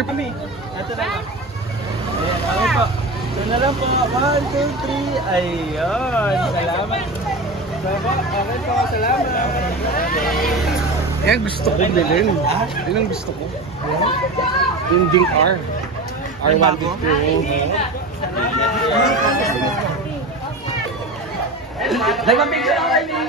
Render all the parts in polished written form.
picture pa mi. Ito na lang. Ayan, okay po. Ito na lang po. 1, 2, 3. Ayun. Salamat. Okay po. Salamat. Yan gusto ko bilhin. Yan ang gusto ko. Yung Ding R. R150. Nagpapicture ako kayo.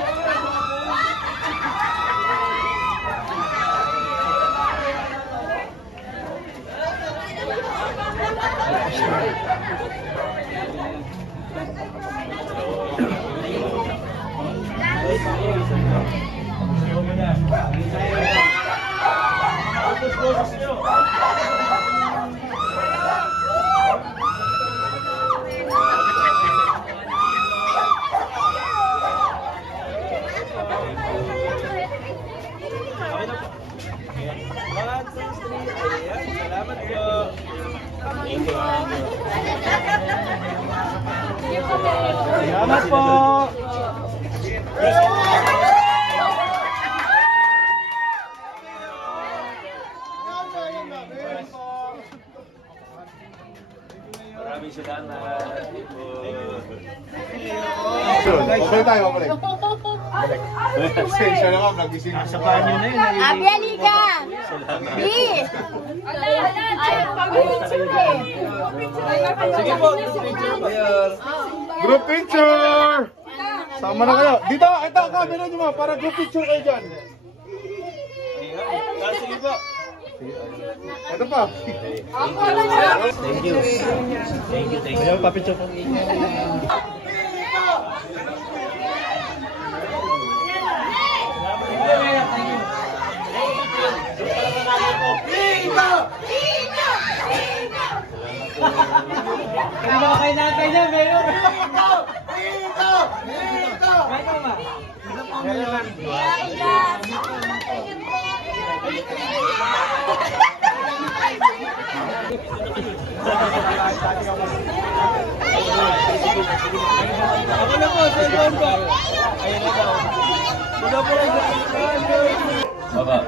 Salamat po. Maraming salamat. Okay tayo, balik. Pasensya na ka, nag-isip. Sa banyo na yun. Abeliga! B! Ay, pag-picture eh. Sige po. Group picture! Sama na kayo. Dito, ito, camera nyo mga, para group picture kayo dyan. Sige po. Ito pa. Thank you. Thank you. Ayaw, papicture po. Kanina ka kayo nakakay na, meron! Dito! Dito! Ako na po, sa doon po! Ayun na daw. Wala po kayo sa baba.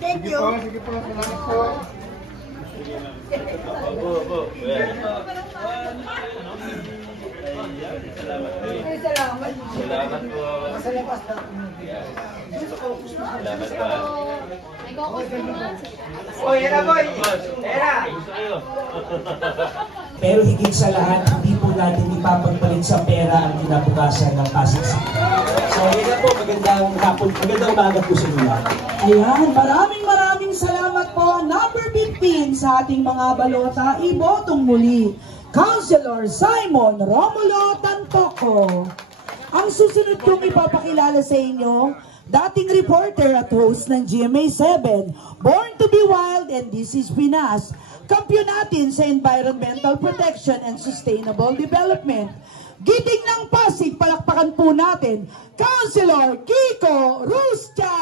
Thank you. Sige po, salamat po. Salamat po. Salamat po. Oy, yan na boy! Era! Pero higit sa lahat, hindi po natin ipapagpalit sa pera ang kinabukasan ng Pasig City. So, yun na po, magandang hapon, magandang umaga po sa inyo. Ayan, maraming salamat po. Number 15 sa ating mga balota, ibotong muli, Councilor Simon Romulo Tantoco. Ang susunod kong ipapakilala sa inyo, dating reporter at host ng GMA7, Born to be Wild and This is Pinas. Kampiyon natin sa Environmental Protection and Sustainable Development. Giting ng Pasig, palakpakan po natin, Councilor Kiko Ruscha!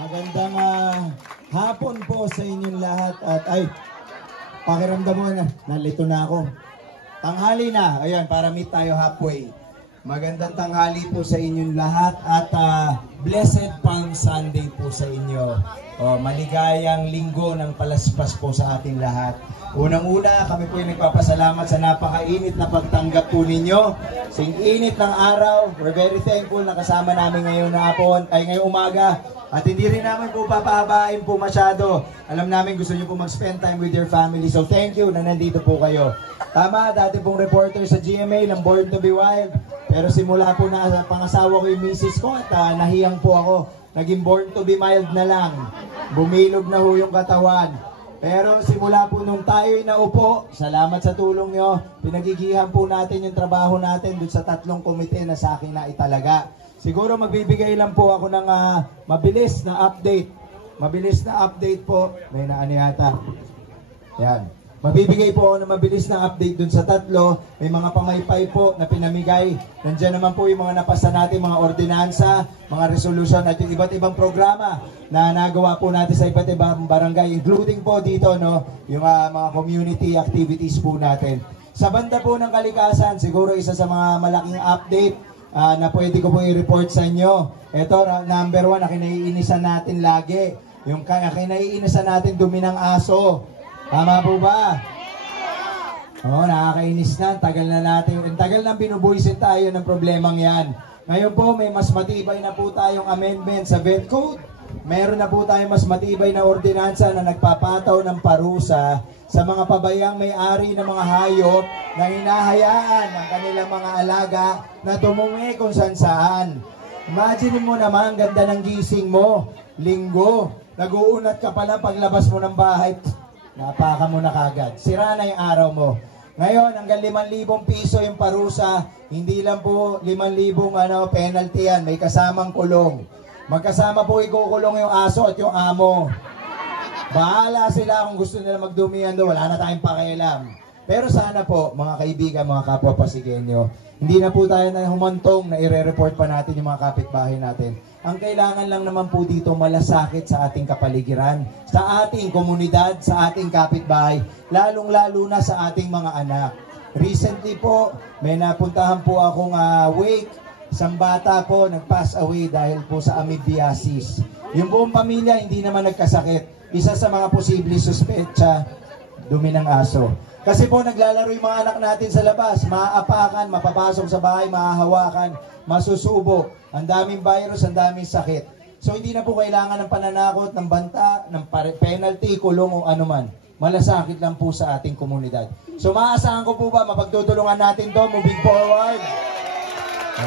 Magandang hapon po sa inyong lahat at pakiramdam mo na, nalito na ako. Tanghali na, ayan, para meet tayo halfway. Magandang tanghali po sa inyong lahat at Blessed Palm Sunday po sa inyo. Maligayang linggo ng palaspas po sa ating lahat. Unang-una, kami po ay nagpapasalamat sa napakainit na pagtanggap po ninyo. Sa init ng araw, we're very thankful na kasama namin ngayong umaga. At hindi rin namin po papahabain po masyado. Alam namin gusto nyo po mag-spend time with your family. So thank you na nandito po kayo. Tama, dati pong reporter sa GMA ng Born to be Wild. Pero simula po na pangasawa ko yung misis ko at nahiyang po ako. Naging Born to be Mild na lang. Bumilog na ho yung katawan. Pero simula po nung tayo'y naupo, salamat sa tulong nyo. Pinagigihan po natin yung trabaho natin dun sa 3 komite na sa akin na italaga. Siguro magbibigay lang po ako ng mabilis na update. Mabilis na update po. May naani yata. Yan. Mabibigay po ako ng mabilis na update dun sa 3. May mga pamaypay po na pinamigay. Nandiyan naman po yung mga napasa natin, mga ordinansa, mga resolution at yung iba't ibang programa na nagawa po natin sa iba't ibang barangay, including po dito, no, yung mga community activities po natin. Sa banda po ng kalikasan, siguro isa sa mga malaking update, na pwede ko po i-report sa inyo. Ito, number 1 na kinaiinisan natin lagi. Yung kinaiinisan natin dumi ng aso. Tama po ba? Oo, nakakainis na. Tagal na natin. Tagal na binubuisit tayo ng problemang yan. Ngayon po, may mas matibay na po tayong amendment sa vet code. Meron na po tayong mas matibay na ordinansa na nagpapataw ng parusa sa mga pabayang may-ari ng mga hayop na hinahayaan ang kanilang mga alaga na tumungi kung saan. Imagine mo naman, ganda ng gising mo, linggo, nag-uunat ka pala paglabas mo ng bahay, napaka mo na kagad. Sira na yung araw mo. Ngayon, hanggang 5,000 piso yung parusa, hindi lang po 5,000 penalty yan, may kasamang kulong. Magkasama po ikukulong yung aso at yung amo. Bahala sila kung gusto nila magdumihan doon, wala na tayong pakialam. Pero sana po, mga kaibigan, mga kapwa Pasigueño, hindi na po tayo na humantong na ire-report pa natin yung mga kapitbahay natin. Ang kailangan lang naman po dito malasakit sa ating kapaligiran, sa ating komunidad, sa ating kapitbahay, lalong-lalo na sa ating mga anak. Recently po, may napuntahan po akong wake. Isang bata po nag-pass away dahil po sa amoebiasis. Yung buong pamilya hindi naman nagkasakit. Isa sa mga posibleng suspetsa, dumi ng aso. Kasi po naglalaro yung mga anak natin sa labas, maaapakan, mapapasok sa bahay, mahahawakan, masusubo. Ang daming virus, ang daming sakit. So hindi na po kailangan ng pananakot, ng banta, ng penalty, kulong o anuman. Malasakit lang po sa ating komunidad. So maaasahan ko po ba, mapagtutulungan natin to, moving forward.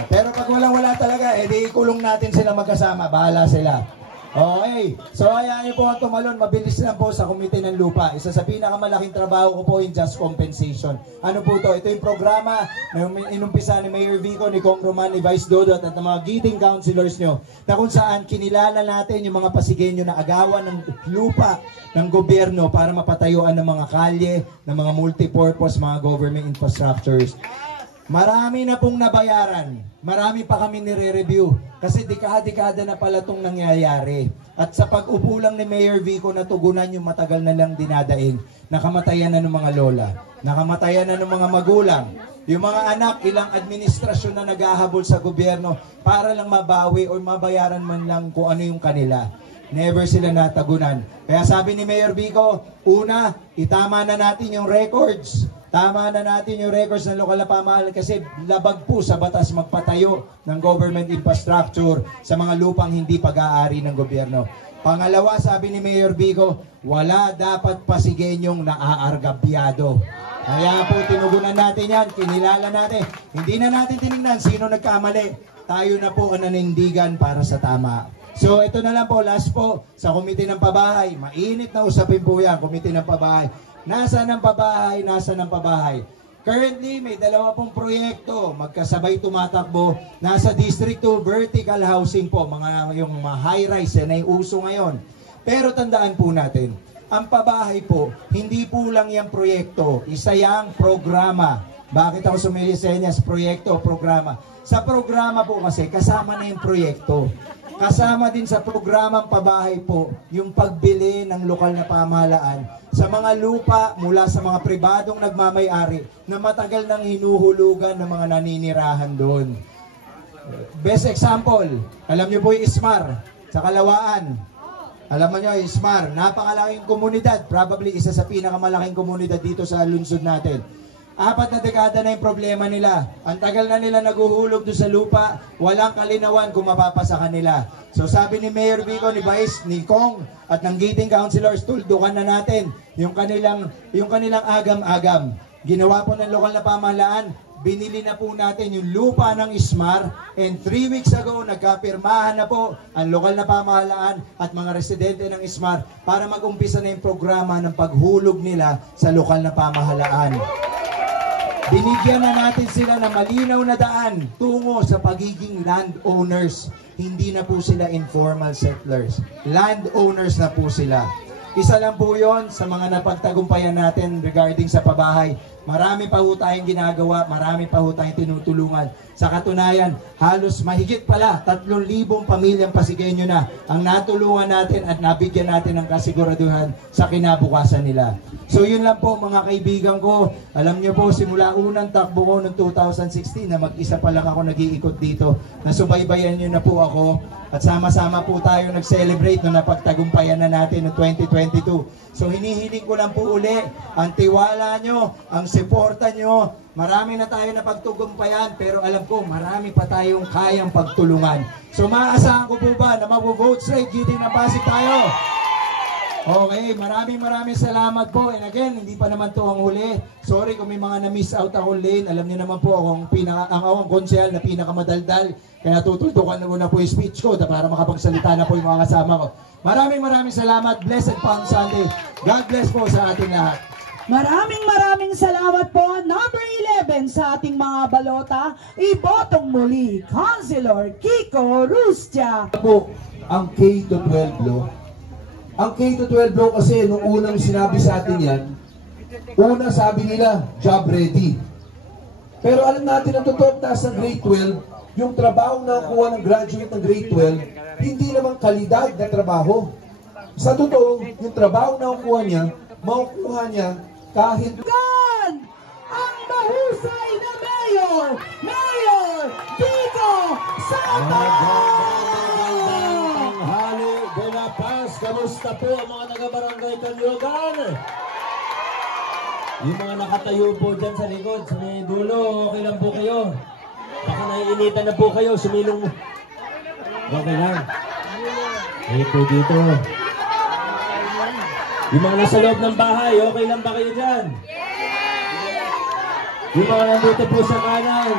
Pero pag walang-wala talaga, edi ikulong natin sila magkasama, bahala sila. Okay, so ayanin po ang tumalon, mabilis lang po sa Komite ng Lupa. Isa sa pinakamalaking trabaho ko po yung just compensation. Ano po to? Ito yung programa na inumpisa ni Mayor Vico, ni Kong Roman, ni Vice Dodot at ng mga giting councilors nyo, na kung saan kinilala natin yung mga Pasigueño na agawan ng lupa ng gobyerno para mapatayuan ng mga kalye, ng mga multipurpose, mga government infrastructures. Marami na pong nabayaran. Marami pa kami nire-review. Kasi dekada-dekada na pala itong nangyayari. At sa pag-upo lang ni Mayor Vico, natugunan yung matagal na lang dinadaing. Nakamatayan na ng mga lola. Nakamatayan na ng mga magulang. Yung mga anak, ilang administrasyon na naghahabol sa gobyerno para lang mabawi o mabayaran man lang kung ano yung kanila. Never sila natagunan. Kaya sabi ni Mayor Vico, una, itama na natin yung records. Tama na natin yung records ng lokal na pamahalaan kasi labag po sa batas magpatayo ng government infrastructure sa mga lupang hindi pag-aari ng gobyerno. Pangalawa, sabi ni Mayor Vico, wala dapat Pasigueñong naaargabyado. Kaya po tinugunan natin yan, kinilala natin. Hindi na natin tinignan sino nagkamali. Tayo na po ang nanindigan para sa tama. So ito na lang po, last po, sa Komite ng Pabahay. Mainit na usapin po yan, Komite ng Pabahay. Nasa ng pabahay, nasa ng pabahay. Currently, may 2 pong proyekto, magkasabay tumatakbo. Nasa District 2, vertical housing po, yung mga high-rise, yan ay uso ngayon. Pero tandaan po natin, ang pabahay po, hindi po lang yung proyekto, isa yung programa. Bakit ako sumilisenya sa proyekto o programa? Sa programa po kasi, kasama na yung proyekto. Kasama din sa programang pabahay po, yung pagbili ng lokal na pamahalaan sa mga lupa mula sa mga pribadong nagmamay-ari na matagal nang hinuhulugan ng mga naninirahan doon. Best example, alam niyo po yung Ismar, sa Kalawaan. Alam niyo yung Ismar, napakalaking komunidad, probably isa sa pinakamalaking komunidad dito sa lungsod natin. 4 na dekada na yung problema nila. Ang tagal na nila naguhulog doon sa lupa, walang kalinawan kung mapapasa kanila. So sabi ni Mayor Vico, ni Vice, ni Kong, at ng giting councilors, tuldukan na natin yung kanilang agam-agam. Ginawa po ng lokal na pamahalaan, binili na po natin yung lupa ng Ismar, and 3 weeks ago, nagkapirmahan na po ang lokal na pamahalaan at mga residente ng Ismar para mag-umpisa na yung programa ng paghulog nila sa lokal na pamahalaan. Binigyan na natin sila ng malinaw na daan tungo sa pagiging landowners. Hindi na po sila informal settlers. Landowners na po sila. Isa lang po yon sa mga napagtagumpayan natin regarding sa pabahay. Marami pa ho tayong ginagawa, marami pa ho tayong tinutulungan. Sa katunayan, halos mahigit pala 3,000 pamilyang Pasigueño na ang natulungan natin at nabigyan natin ng kasiguraduhan sa kinabukasan nila. So yun lang po mga kaibigan ko. Alam niyo po, simula unang takbo ko noong 2016 na mag-isa pa lang ako nag-iikot dito. Nasubaybayan niyo na po ako at sama-sama po tayo nag-celebrate no napagtagumpayan na natin noong 2022. So hinihiling ko lang po uli ang tiwala nyo, ang suporta nyo. Marami na tayo na pagtugumpayan pero alam ko marami pa tayong kayang pagtulungan. So maaasahan ko po ba na mag-vote straight Giting ng Pasig tayo? Okay, maraming salamat po. And again, hindi pa naman to ang huli. Sorry kung may mga na-miss out ako lane. Alam niyo naman po akong ang konsehal na pinakamadaldal. Kaya tutultukan na muna po yung speech ko para makapagsalita na po yung mga kasama ko. Maraming salamat. Blessed Palm Sunday. God bless po sa ating lahat. Maraming salamat po. Number 11 sa ating mga balota, ibotong muli, Councilor Kiko Rustia. Po, ang K-12 law. Ang K-12 law kasi nung unang sinabi sa atin yan, una sabi nila, job ready. Pero alam natin ang totoo na sa grade 12, yung trabaho na kuha ng graduate ng grade 12, hindi naman kalidad na trabaho. Sa totoo, yung trabaho na kuha niya, makukuha niya kahit ang mahusay na Mayor Kiko Santa! Tanghali de La Paz, kamusta po ang mga taga-barangay Kanyogan? Yung mga nakatayo po dyan sa likod, sa may dulo, okay lang po kayo? Baka naiinitan na po kayo, sumilong. Okay lang. Ito dito. Yung mga nasa loob ng bahay, okay lang ba kayo dyan? Yung mga nandito po sa kanan.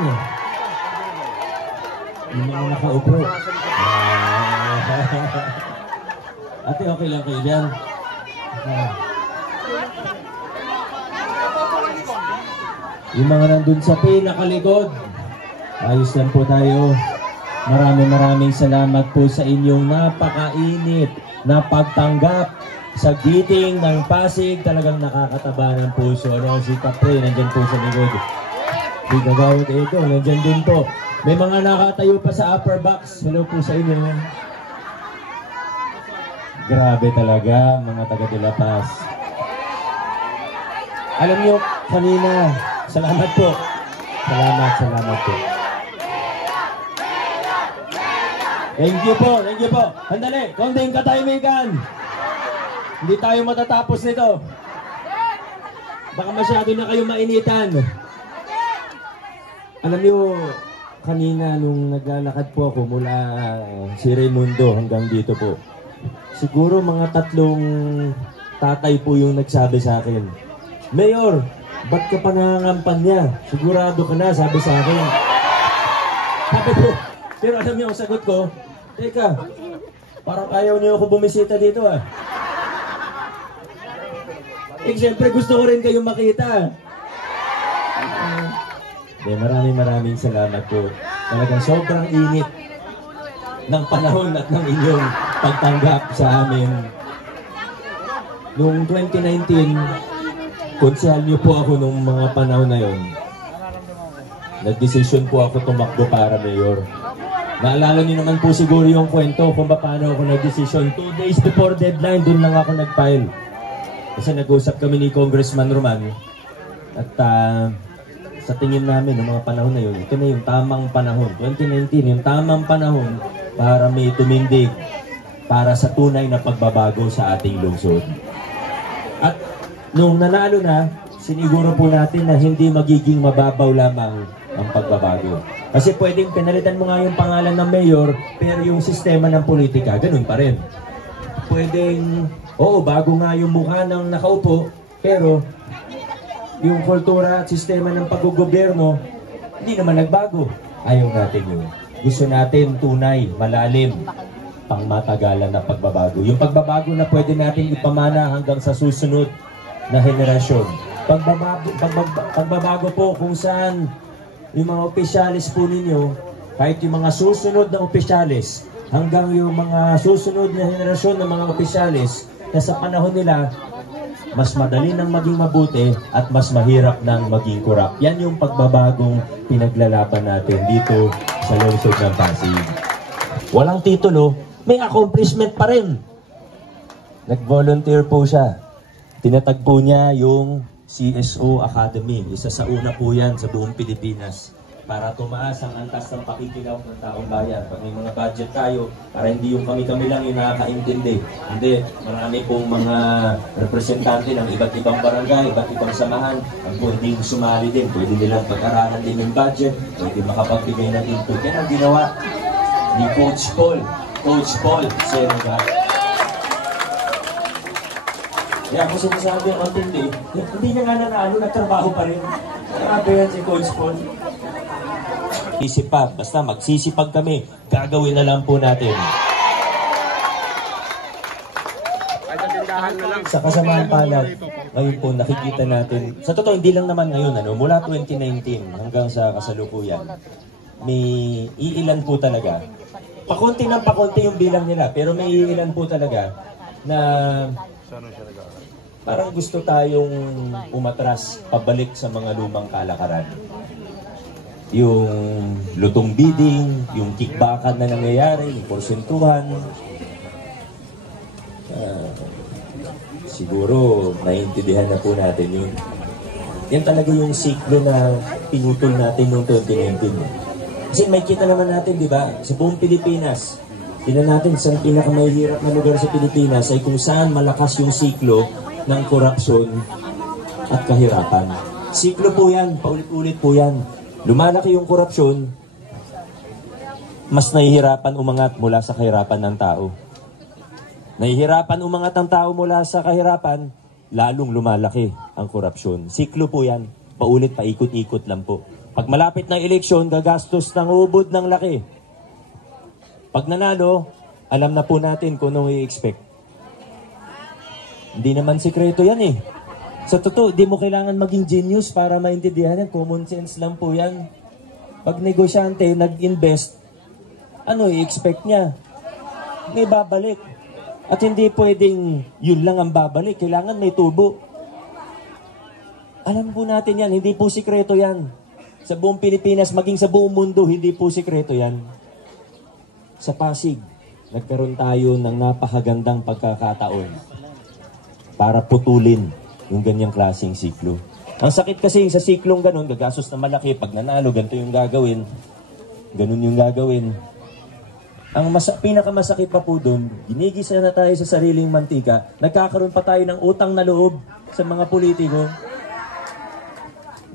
Yung mga nakaupo. Ate, okay lang kayo dyan? Yung mga nandun sa pinakalikod, ayos lang po tayo. Maraming salamat po sa inyong napakainit na pagtanggap sa Giting ng Pasig. Talagang nakakataba ng puso. Si Capre, nandyan po sa likod. Si Gagawad ito, nandyan din po. May mga nakatayo pa sa upper box. Hello po sa inyo. Grabe talaga, mga taga De La Paz. Alam nyo, kanina, salamat po. Salamat po. Thank you po. Handali, konting katahimikan. Hindi tayo matatapos nito. Baka masyado na kayo mainitan. Alam nyo, kanina nung naglalakad po ako mula si Raimundo hanggang dito po, siguro mga 3 tatay po yung nagsabi sa akin, Mayor, ba't ka pa nangangampanya? Sigurado ka na, sabi sa akin. Sabi po, pero alam niyo ang sagot ko, teka, parang ayaw niyo ako bumisita dito ah. Siyempre gusto ko rin kayong makita. Maraming salamat po. Talagang sobrang init ng panahon at ng inyong pagtanggap sa amin. Noong 2019, konsehal niyo po ako nung mga panahon na yon. Nagdesisyon po ako tumakbo para mayor. Naalala niyo naman po siguro yung kwento kung paano ako nagdesisyon. 2 days before deadline, dun lang ako nag-file. Kasi nag-usap kami ni Congressman Roman at sa tingin namin ng mga panahon na yun, ito na yung tamang panahon, 2019, yung tamang panahon para may tumindig para sa tunay na pagbabago sa ating lungsod. At nung nanalo na, siniguro po natin na hindi magiging mababaw lamang ang pagbabago. Kasi pwedeng pinalitan mo nga yung pangalan ng mayor, pero yung sistema ng politika, ganun pa rin. Pwedeng, oo, bago nga yung mukha ng nakaupo, pero yung kultura at sistema ng paggogobyerno, hindi naman nagbago. Ayaw natin yun. Gusto natin tunay, malalim, pangmatagalan na pagbabago. Yung pagbabago na pwede natin ipamana hanggang sa susunod na henerasyon. Pagbabago po kung saan yung mga opisyalis po ninyo, kahit yung mga susunod na opisyalis, hanggang yung mga susunod na henerasyon ng mga opisyalis, na sa panahon nila, mas madali nang maging mabuti at mas mahirap nang maging kurap. Yan yung pagbabagong pinaglalaban natin dito sa lungsod ng Pasig. Walang titulo, may accomplishment pa rin. Nag-volunteer po siya. Tinatagpo niya yung CSO Academy. Isa sa una po yan sa buong Pilipinas. Para tumaas ang antas ng pakikilaw ng taong bayan. Pag may mga budget tayo, para hindi yung kami-kami lang yung nakakaintindi. Hindi, marami pong mga representante ng iba't ibang barangay, iba't ibang samahan, ang pwedeng sumali din. Pwede nilang pag-aralan din yung budget, pwede makapagbigay ng input. Yan ang ginawa ni Coach Paul. Coach Paul, Senegal. Kaya kung sinasabi ang hindi niya nga nanalo, nagtrabaho pa rin. Grabe yan si Coach Paul. Isipag, basta magsisipag kami, gagawin na lang po natin. Sa kasamaang palad, ngayon po nakikita natin, sa totoo hindi lang naman ngayon, mula 2019 hanggang sa kasalukuyan, may iilan po talaga, pakunti ng pakunti yung bilang nila, pero may iilan po talaga na parang gusto tayong umatras pabalik sa mga lumang kalakaran. Yung lutong bidding, yung kickbackan na nangyayari, yung porsentuhan. Siguro, naiintindihan na po natin yun. Yan talaga yung siklo na pinutol natin noong 2019. Kasi may kita naman natin, di ba, sa buong Pilipinas, tingnan natin sa pinakamahirap na lugar sa Pilipinas ay kung saan malakas yung siklo ng korupsyon at kahirapan. Siklo po yan, paulit-ulit po yan. Lumalaki yung korupsyon, mas nahihirapan umangat mula sa kahirapan ng tao. Nahihirapan umangat ang tao mula sa kahirapan, lalong lumalaki ang korupsyon. Siklo po yan, paulit, paikot-ikot lang po. Pag malapit ng eleksyon, gagastos ng ubod ng laki. Pag nanalo, alam na po natin kung anong i-expect. Hindi naman sikreto yan eh. Sa totoo, di mo kailangan maging genius para maintindihan yan. Common sense lang po yan. Pag negosyante, nag-invest, ano i-expect niya? May babalik. At hindi pwedeng yun lang ang babalik. Kailangan may tubo. Alam po natin yan. Hindi po sikreto yan. Sa buong Pilipinas, maging sa buong mundo, hindi po sikreto yan. Sa Pasig, nagkaroon tayo ng napakagandang pagkakataon para putulin yung ganyang klaseng siklo. Ang sakit kasi sa siklong ganun, gagastos na malaki, pag nanalo, ganito yung gagawin, ganun yung gagawin. Ang pinakamasakit pa po doon, ginigisa na tayo sa sariling mantika, nagkakaroon pa tayo ng utang na loob sa mga politiko.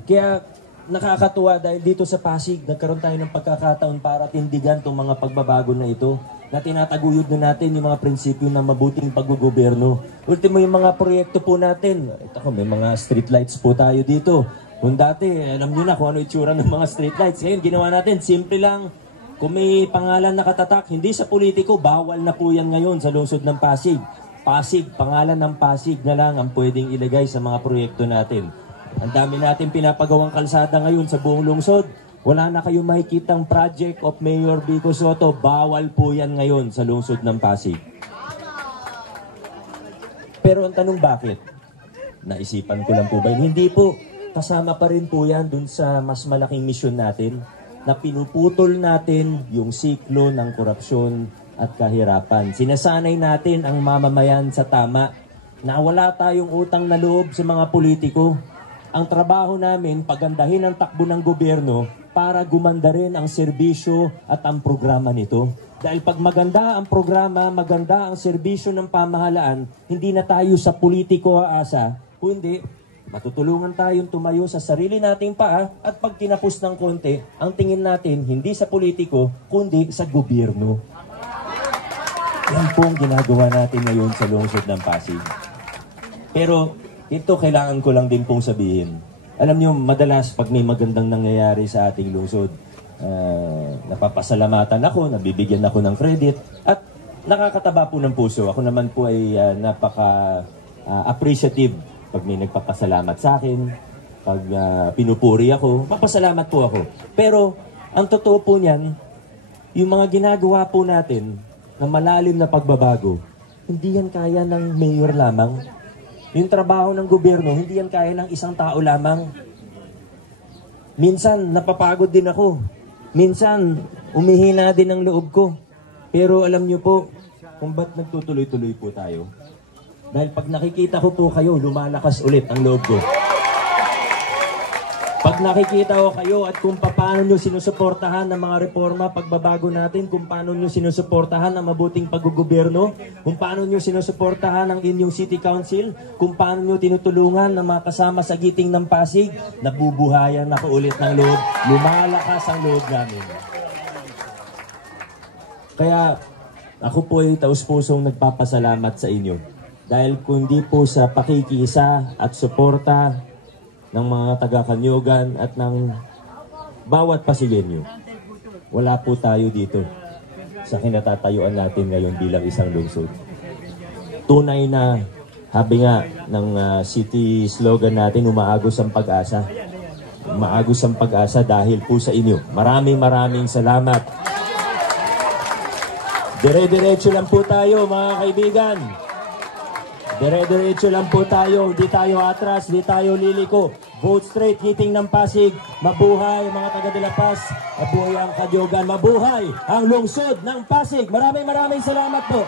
Kaya nakakatuwa dahil dito sa Pasig, nagkaroon tayo ng pagkakataon para tindigan itong mga pagbabago na ito, na tinataguyod na natin yung mga prinsipyo ng mabuting paggogobyerno. Ultimo yung mga proyekto po natin. Ito ko, may mga streetlights po tayo dito. Kung dati, alam nyo na kung ano itsura ng mga streetlights. Ngayon, ginawa natin, simple lang. Kung may pangalan nakatatak, hindi sa politiko, bawal na po yan ngayon sa lungsod ng Pasig. Pasig, pangalan ng Pasig na lang ang pwedeng ilagay sa mga proyekto natin. Ang dami natin pinapagawang kalsada ngayon sa buong lungsod. Wala na kayong makikitang project of Mayor Vico Soto. Bawal po yan ngayon sa lungsod ng Pasig. Pero ang tanong bakit? Naisipan ko lang po ba yun? Hindi po. Kasama pa rin po yan dun sa mas malaking misyon natin na pinuputol natin yung siklo ng korupsyon at kahirapan. Sinasanay natin ang mamamayan sa tama na wala tayong utang na loob sa mga politiko. Ang trabaho namin, pagandahin ang takbo ng gobyerno para gumanda rin ang serbisyo at ang programa nito. Dahil pag maganda ang programa, maganda ang serbisyo ng pamahalaan, hindi na tayo sa politiko aasa, kundi matutulungan tayong tumayo sa sarili nating paa at pag tinapos ng konti, ang tingin natin hindi sa politiko, kundi sa gobyerno. Yan po ang ginagawa natin ngayon sa lungsod ng Pasig. Pero ito kailangan ko lang din pong sabihin. Alam niyo, madalas pag may magandang nangyayari sa ating lungsod, napapasalamatan ako, nabibigyan ako ng credit, at nakakataba po ng puso. Ako naman po ay napaka-appreciative pag may nagpapasalamat sa akin, pag pinupuri ako, papasalamat po ako. Pero ang totoo po niyan, yung mga ginagawa po natin na malalim na pagbabago, hindi yan kaya ng mayor lamang. Yung trabaho ng gobyerno, hindi yan kaya ng isang tao lamang. Minsan, napapagod din ako. Minsan, umihina din ang loob ko. Pero alam niyo po, kung ba't nagtutuloy-tuloy po tayo? Dahil pag nakikita ko po kayo, lumalakas ulit ang loob ko. Pag nakikita ko kayo at kung paano nyo sinusuportahan ng mga reforma, pagbabago natin, kung paano nyo sinusuportahan ang mabuting paggugobyerno, kung paano nyo sinusuportahan ang inyong city council, kung paano nyo tinutulungan ng mga kasama sa giting ng Pasig, nabubuhayan ako ulit ng loob, lumalakas ang loob namin. Kaya ako po ay taus-pusong nagpapasalamat sa inyo. Dahil kung di po sa pakikiisa at suporta ng mga taga-Kanyugan at ng bawat Pasigenyo, wala po tayo dito sa kinatatayuan natin ngayon bilang isang lungsod. Tunay na, habi nga ng city slogan natin, umaagos ang pag-asa. Umaagos ang pag-asa dahil po sa inyo. Maraming salamat. Dire-diretso lang po tayo mga kaibigan. Dire-diretso lang po tayo. Di tayo atras, di tayo liliko. Vote straight, giting ng Pasig. Mabuhay mga taga de la Paz. Mabuhay ang Kanyugan. Mabuhay ang lungsod ng Pasig. Maraming salamat po.